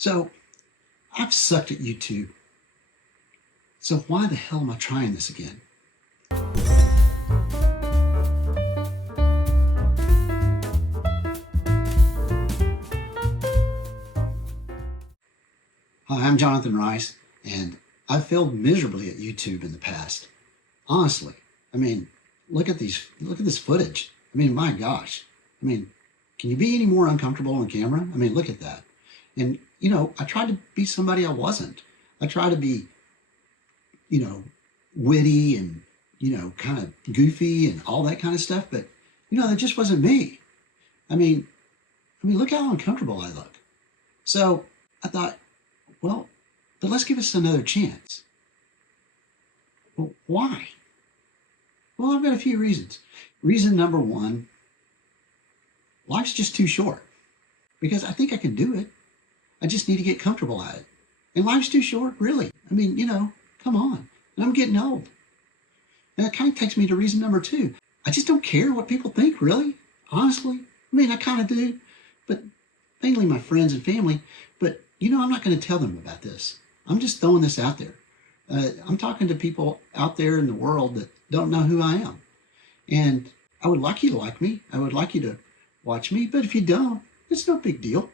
So I've sucked at YouTube. So why the hell am I trying this again? Hi, I'm Jonathan Rice, and I've failed miserably at YouTube in the past. Honestly, I mean, look at this footage. I mean, my gosh. I mean, can you be any more uncomfortable on camera? I mean, look at that. And, I tried to be somebody I wasn't. I tried to be, witty and, kind of goofy and all that kind of stuff. But, that just wasn't me. I mean, look how uncomfortable I look. So I thought, well, but let's give us another chance. Well, why? Well, I've got a few reasons. Reason number one, life's just too short. Because I think I can do it. I just need to get comfortable at it. And life's too short, really. I mean, come on. And I'm getting old. And that kind of takes me to reason number two. I just don't care what people think, really. Honestly. I mean, I kind of do. But mainly my friends and family. But, I'm not going to tell them about this. I'm just throwing this out there. I'm talking to people out there in the world that don't know who I am. And I would like you to like me. I would like you to watch me. But if you don't, it's no big deal.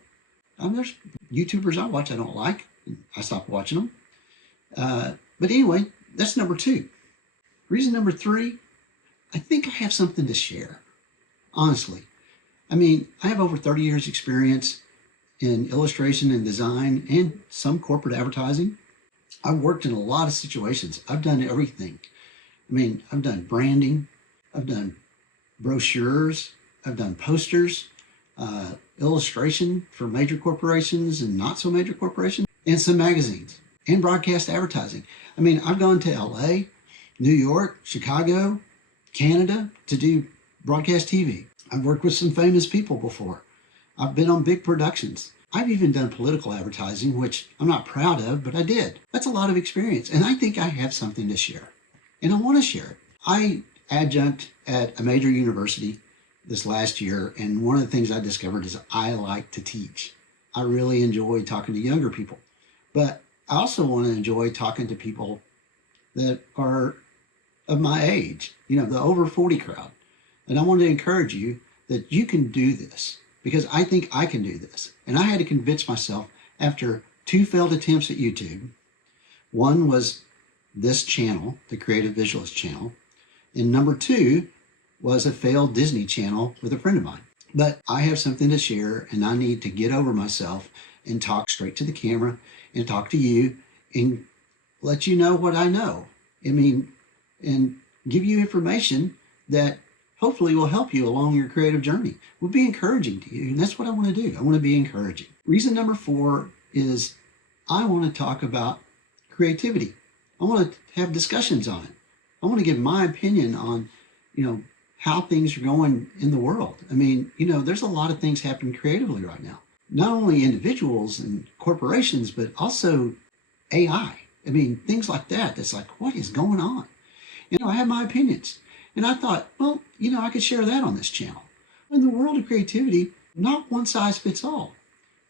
There's YouTubers I watch I don't like. I stopped watching them. But anyway, that's number two. Reason number three, I think I have something to share. Honestly. I mean, I have over 30 years experience in illustration and design and some corporate advertising. I've worked in a lot of situations. I've done everything. I mean, I've done branding. I've done brochures. I've done posters. Illustration for major corporations and not so major corporations, and some magazines and broadcast advertising. I mean, I've gone to LA, New York, Chicago, Canada to do broadcast TV. I've worked with some famous people before. I've been on big productions. I've even done political advertising, which I'm not proud of, but I did. That's a lot of experience, and I think I have something to share, and I want to share it. I adjunct at a major university this last year, and one of the things I discovered is I like to teach. I really enjoy talking to younger people, but I also want to enjoy talking to people that are of my age, the over 40 crowd. And I want to encourage you that you can do this, because I think I can do this. And I had to convince myself after 2 failed attempts at YouTube. One was this channel, the Creative Visualist channel, and number 2 was a failed Disney channel with a friend of mine. But I have something to share, and I need to get over myself and talk straight to the camera and talk to you and let you know what I know. I mean, and give you information that hopefully will help you along your creative journey. Will be encouraging to you, and that's what I want to do. I want to be encouraging. Reason number 4 is I want to talk about creativity. I want to have discussions on it. I want to give my opinion on, how things are going in the world. I mean, there's a lot of things happening creatively right now. Not only individuals and corporations, but also AI. I mean, things like that. That's like, what is going on? I have my opinions. And I thought, well, I could share that on this channel. In the world of creativity, not one size fits all.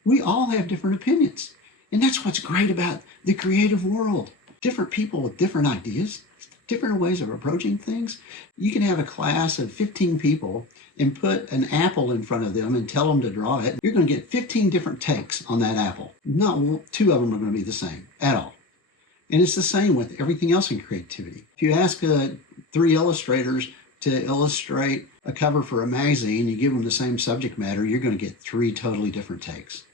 We all have different opinions. And that's what's great about the creative world. Different people with different ideas, different ways of approaching things. You can have a class of 15 people and put an apple in front of them and tell them to draw it. You're going to get 15 different takes on that apple. Not 2 of them are going to be the same at all. And it's the same with everything else in creativity. If you ask 3 illustrators to illustrate a cover for a magazine, you give them the same subject matter, you're going to get 3 totally different takes.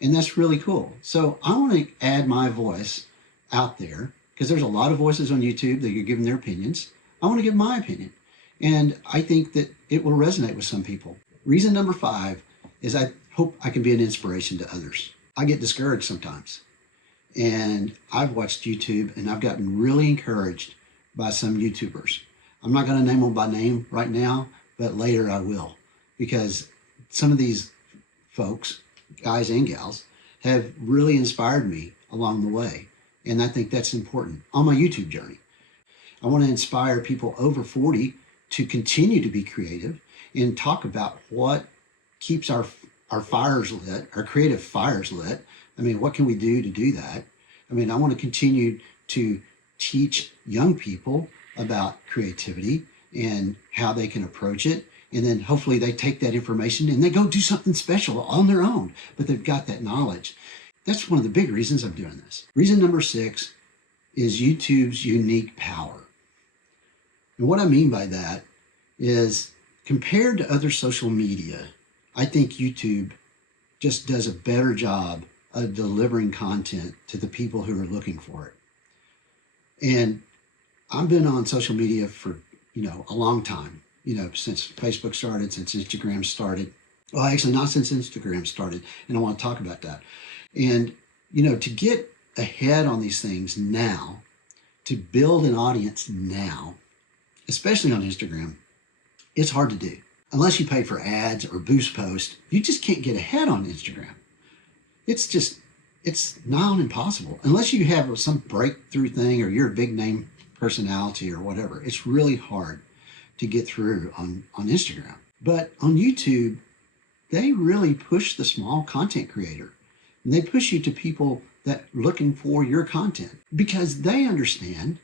And that's really cool. So I want to add my voice out there, because there's a lot of voices on YouTube that are giving their opinions. I want to give my opinion. And I think that it will resonate with some people. Reason number 5 is I hope I can be an inspiration to others. I get discouraged sometimes. And I've watched YouTube and I've gotten really encouraged by some YouTubers. I'm not going to name them by name right now, but later I will. Because some of these folks, guys and gals, have really inspired me along the way. And I think that's important on my YouTube journey. I want to inspire people over 40 to continue to be creative and talk about what keeps our fires lit, our creative fires lit, I mean, what can we do to do that? I mean, I want to continue to teach young people about creativity and how they can approach it. And then hopefully they take that information and they go do something special on their own, but they've got that knowledge. That's one of the big reasons I'm doing this. Reason number 6 is YouTube's unique power. And what I mean by that is, compared to other social media, I think YouTube just does a better job of delivering content to the people who are looking for it. And I've been on social media for, a long time, since Facebook started, since Instagram started. Well, actually not since Instagram started, and I want to talk about that. And, to get ahead on these things now, to build an audience now, especially on Instagram, it's hard to do. Unless you pay for ads or boost posts, you just can't get ahead on Instagram. It's nigh on impossible. Unless you have some breakthrough thing or you're a big name personality or whatever, it's really hard to get through on Instagram. But on YouTube, they really push the small content creator. And they push you to people that are looking for your content, because they understand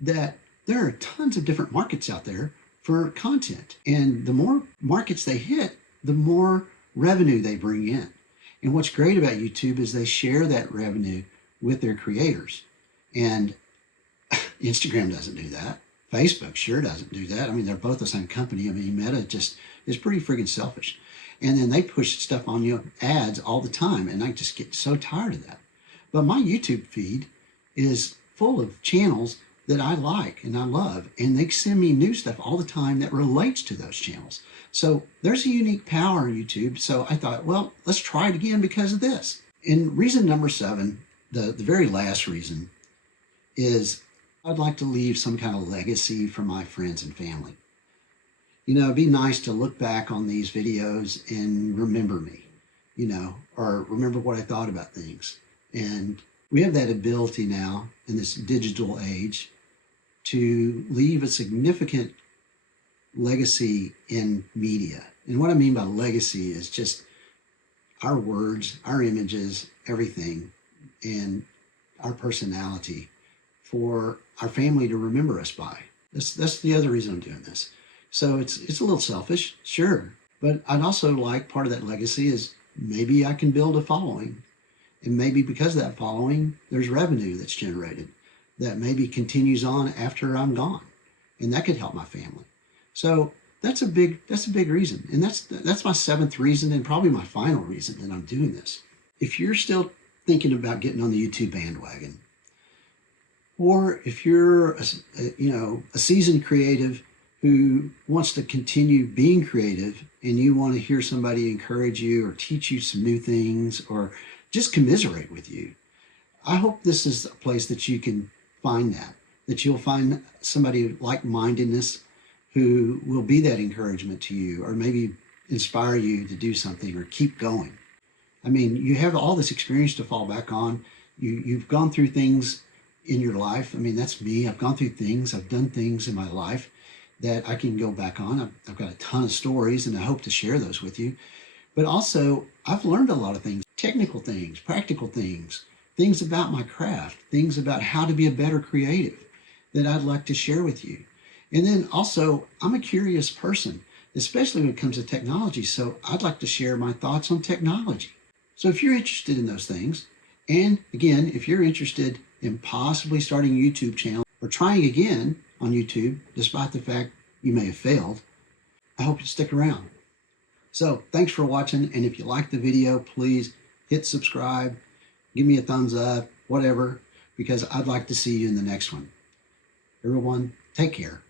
that there are tons of different markets out there for content. And the more markets they hit, the more revenue they bring in. And what's great about YouTube is they share that revenue with their creators. And Instagram doesn't do that. Facebook sure doesn't do that. I mean, they're both the same company. I mean, Meta just is pretty friggin' selfish. And then they push stuff on you, ads all the time. And I just get so tired of that. But my YouTube feed is full of channels that I like and I love. And they send me new stuff all the time that relates to those channels. So there's a unique power in YouTube. So I thought, well, let's try it again because of this. And reason number 7, the very last reason, is I'd like to leave some kind of legacy for my friends and family. It'd be nice to look back on these videos and remember me, or remember what I thought about things. And we have that ability now in this digital age to leave a significant legacy in media. And what I mean by legacy is just our words, our images, everything, and our personality for our family to remember us by. That's the other reason I'm doing this. So it's a little selfish, sure, but I'd also like part of that legacy is maybe I can build a following. And maybe because of that following, there's revenue that's generated that maybe continues on after I'm gone. And that could help my family. So that's a big reason. And that's my 7th reason, and probably my final reason that I'm doing this. If you're still thinking about getting on the YouTube bandwagon, or if you're a seasoned creative who wants to continue being creative and you want to hear somebody encourage you or teach you some new things or just commiserate with you, I hope this is a place that you can find that you'll find somebody of like-mindedness who will be that encouragement to you or maybe inspire you to do something or keep going. I mean, you have all this experience to fall back on. You've gone through things in your life. I mean, that's me. I've gone through things. I've done things in my life that I can go back on. I've got a ton of stories, and I hope to share those with you. But also, I've learned a lot of things, technical things, practical things, things about my craft, things about how to be a better creative that I'd like to share with you. And then also, I'm a curious person, especially when it comes to technology. So I'd like to share my thoughts on technology. So if you're interested in those things, and again, if you're interested in possibly starting a YouTube channel or trying again on YouTube, despite the fact you may have failed, I hope you stick around. So thanks for watching. And if you like the video, please hit subscribe, give me a thumbs up, whatever, because I'd like to see you in the next one. Everyone, take care.